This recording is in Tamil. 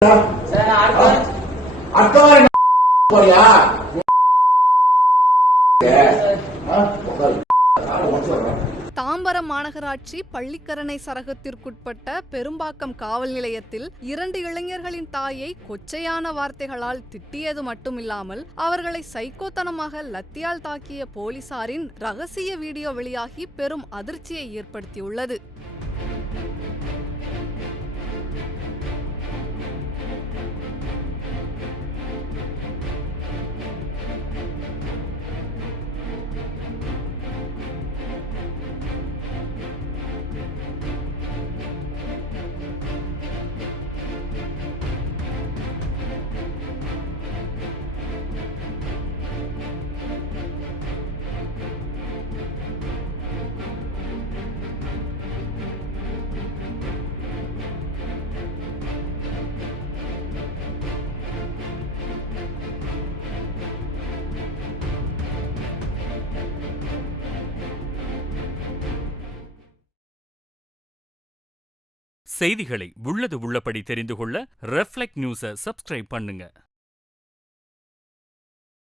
தாம்பரம் மாநகராட்சி பள்ளிக்கரணை சரகத்திற்குட்பட்ட பெரும்பாக்கம் காவல் நிலையத்தில் 2 இளைஞர்களின் தாயை கொச்சையான வார்த்தைகளால் திட்டியது மட்டுமில்லாமல் அவர்களை சைக்கோத்தனமாக லத்தியால் தாக்கிய போலீசாரின் ரகசிய வீடியோ வெளியாகி பெரும் அதிர்ச்சியை ஏற்படுத்தியுள்ளது. செய்திகளை உள்ளது உள்ளபடி தெரிந்து கொள்ள ரெஃப்ளெக்ட் நியூஸை சப்ஸ்கிரைப் பண்ணுங்க.